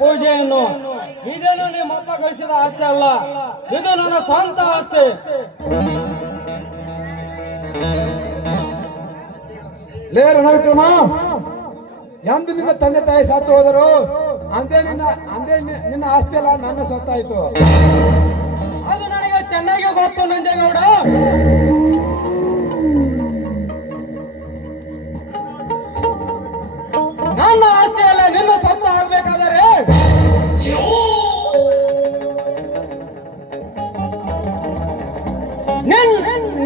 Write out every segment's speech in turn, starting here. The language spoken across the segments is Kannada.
ಪೂಜೆಯನ್ನು ಇದನ್ನು ನಿಮ್ಮಪ್ಪ ಗಳಿಸಿದ ಆಸ್ತಿ ಅಲ್ಲ, ಇದು ನನ್ನ ಸ್ವಂತ ಆಸ್ತಿ. ಲೇ ರಣವಿಕ್ರಮ, ಎಂದು ನಿನ್ನ ತಂದೆ ತಾಯಿ ಸಾತು ಹೋದರು ಅಂದೇ ನಿನ್ನ ಆಸ್ತಿ ಅಲ್ಲ, ನನ್ನ ಸ್ವಂತ ಆಯ್ತು. ಅದು ನನಗೆ ಚೆನ್ನಾಗಿ ಗೊತ್ತು ನಂಜೇಗೌಡ. ನನ್ನ ಆಸ್ತಿ ಅಲ್ಲ ನಿನ್ನ ಸ್ವಂತ ಆಗ್ಬೇಕಾದರೆ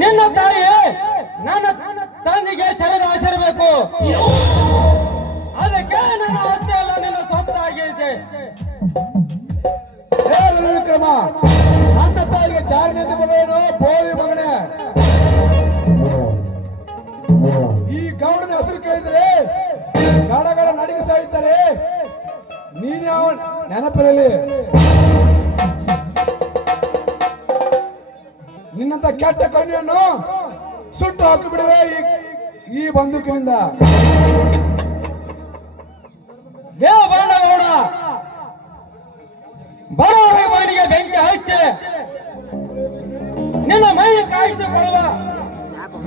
ನಿನ್ನ ತಾಯಿ ನನ್ನ ತಂದೆಗೆ ಶರದ ಆಶಿರಬೇಕು. ಅದಕ್ಕೆ ನನ್ನ ಆಸ್ತಿ ಅಲ್ಲ ನಿನ್ನ ಸ್ವಂತ ಆಗೈತೆ. ಹೇ ರಣವಿಕ್ರಮ, ನನ್ನ ತಾಯಿಗೆ ಚಾರನೇ ಮಗೇನು ಬೋಳಿ ಮಗನೇ. ಈ ಗೌಡನ ಹೆಸರು ಕೇಳಿದ್ರೆ ಗಡಗಡ ನಡಿಗೆ ಸಾಯ್ತಾರೆ. ನೀನ್ ಯಾವ ನೆನಪಿರಲಿ, ನಿನ್ನಂತ ಕೆಟ್ಟ ಕಣ್ಣಿಯನ್ನು ಸುಟ್ಟು ಹಾಕಿ ಬಿಡುವೆ ಈ ಬಂದೂಕಿನಿಂದ. ಏ ಬರಣಗೌಡ, ಬರೋರ ಮನೆಗೆ ಬೆಂಕಿ ಹಚ್ಚಿ ನಿನ್ನ ಮೈ ಕಾಯಿಸಿಕೊಳ್ಳುವ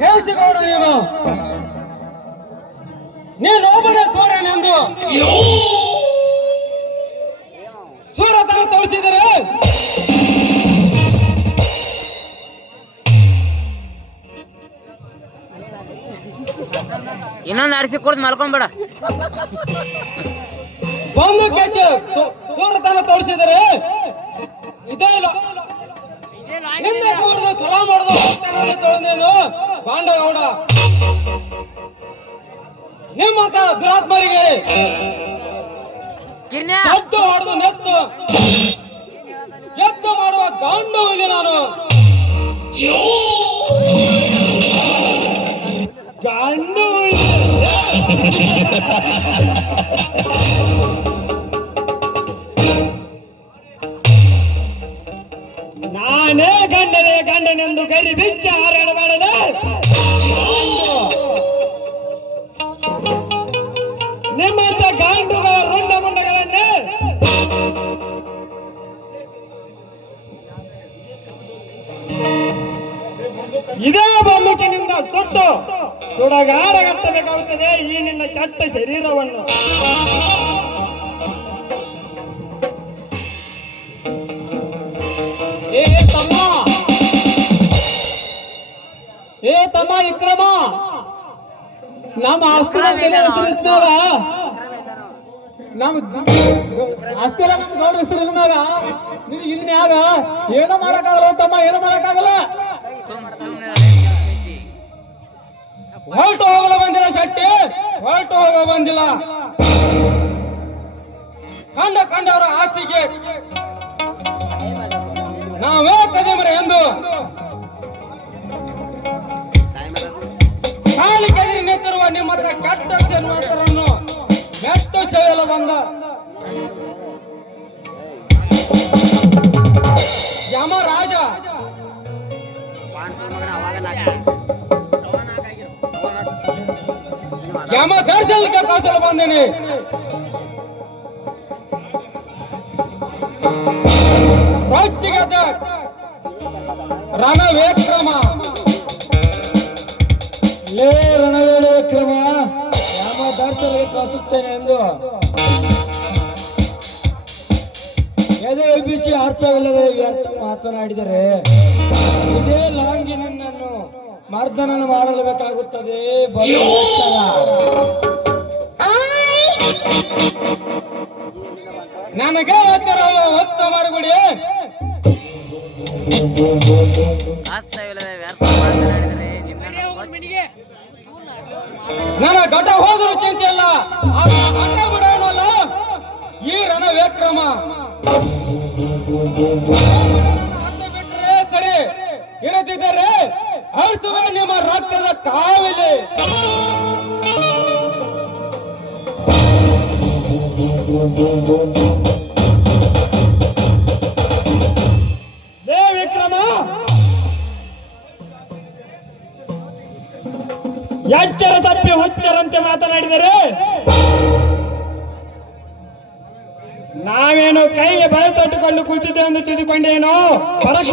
ಹೇಸಿಗೌಡ ನೀನು ಒಬ್ಬನೇ ಸೂರ್ಯನೆಂದು ಸೂರ್ಯತನ ತೋರಿಸಿದರೆ ಇನ್ನೊಂದು ಆರಿಸಿ ಕೊಡ್ದು ಮಲ್ಕೊಂಬೇಡ. ಒಂದು ಕೆತ್ತೆ ಸೂರ್ಯತನ ತೋರಿಸಿದರೆ ಇದೇ ಇಲ್ಲ ಹಿಂದೆ ಹೊಡೆದು ಸಲಾಮ್ ಹೊಡೆದು ತೊಳೆದೇನು ಬಾಂಡಗೌಡ. ನಿಮ್ಮಂತ ದುರಾತ್ಮರಿಗೆ ಸದ್ದು ಹೊಡೆದು ಎತ್ತು ಮಾಡುವ ಗಂಡು ಇಲ್ಲಿ ನಾನು. ಗಂಡು ನಾನೇ ಗಂಡನೆಂದು ಗರಿ ಬಿಚ್ಚ ಹಾರಾಡಬಾರದು. ನಿಮ್ಮಂತ ಗಾಂಡುಗಳ ರುಂಡ ಮುಂಡಗಳನ್ನೇ ಇದೇ ಬಂದೂಕಿನಿಂದ ಸುಟ್ಟು ಸುಡಗಾಡಗಟ್ಟಬೇಕಾಗುತ್ತದೆ ಈ ನಿನ್ನ ಕೆಟ್ಟ ಶರೀರವನ್ನು. ಏ ತಮ್ಮ ವಿಕ್ರಮ, ನಮ್ಮ ಆಸ್ತಿ ಹೆಸರಿದ್ದಾಗ ನಮ್ಮ ಆಸ್ತಿ ಎಲ್ಲ ನಮ್ಮ ಗೌಡ ಹೆಸರಿದ್ದಾಗ ನಿನಗೆ ಇನ್ಯಾಗ ಏನೋ ಮಾಡಕ್ಕಾಗಲ್ಲ ತಮ್ಮ, ಏನೋ ಮಾಡಕ್ಕಾಗಲ್ಲ. ಹೊರಟು ಹೋಗಲು ಬಂದಿಲ್ಲ ಶೆಟ್ಟಿ, ಹೊರಟು ಹೋಗ ಬಂದಿಲ್ಲ. ಕಂಡವರ ಆಸ್ತಿಗೆ ನಾವೇ ಕದಿಮರೆ ಎಂದು ಕಾಲಿ ಕದಿರಿ ನಿಂತಿರುವ ನಿಮ್ಮತ್ತ ಕಟ್ಟ ಸೇನುವಂತರನ್ನು ಮೆಟ್ಟು ಸೇವೆಯಲು ಬಂದ ಯಮರಾಜ ಯಮ ದರ್ಶನಕ್ಕೆ ಕಳಿಸಲು ಬಂದೇನೆ. ರೊಚ್ಚಿಗೆದ್ದ ರಣವಿಕ್ರಮ, ಲೇ ರಣವಿಕ್ರಮ, ಯಮ ದರ್ಶನಕ್ಕೆ ಕಳಿಸುತ್ತೇನೆ ಎಂದು ಎದೆ ಎಬ್ಬಿಸಿ ಅರ್ಥವಿಲ್ಲದೆ ವ್ಯರ್ಥ ಮಾತನಾಡಿದರೆ ಇದೇ ಲಾಂಗಿ ನನ್ನನ್ನು ಮರ್ದನ ಮಾಡಲು ಬೇಕಾಗುತ್ತದೆ. ನನಗೆ ಹೊತ್ತ ಮಾಡಿಕೊಡಿ. ನನ್ನ ಘಟ ಹೋದರೂ ಚಿಂತೆ ಇಲ್ಲ, ಘಟ ಬಿಡೋಣಲ್ಲ ಈ ರಣವಿಕ್ರಮ. ಬಿಟ್ಟರೆ ಸರಿ, ಇರದಿದ್ದರೆ ಹರಿಸುವ ನಿಮ್ಮ ರಕ್ತದ ಕಾವಿಲೆ. ಲೇ ವಿಕ್ರಮ, ಎಚ್ಚರ ತಪ್ಪಿ ಹುಚ್ಚರಂತೆ ಮಾತನಾಡಿದರೆ ನಾವೇನು ಕೈಗೆ ಬಳೆ ತೊಟ್ಟುಕೊಂಡು ಕುಳಿತಿದ್ದೇವೆ ಎಂದು ತಿಳಿದುಕೊಂಡೇನೋ? ಹೊರಗೆ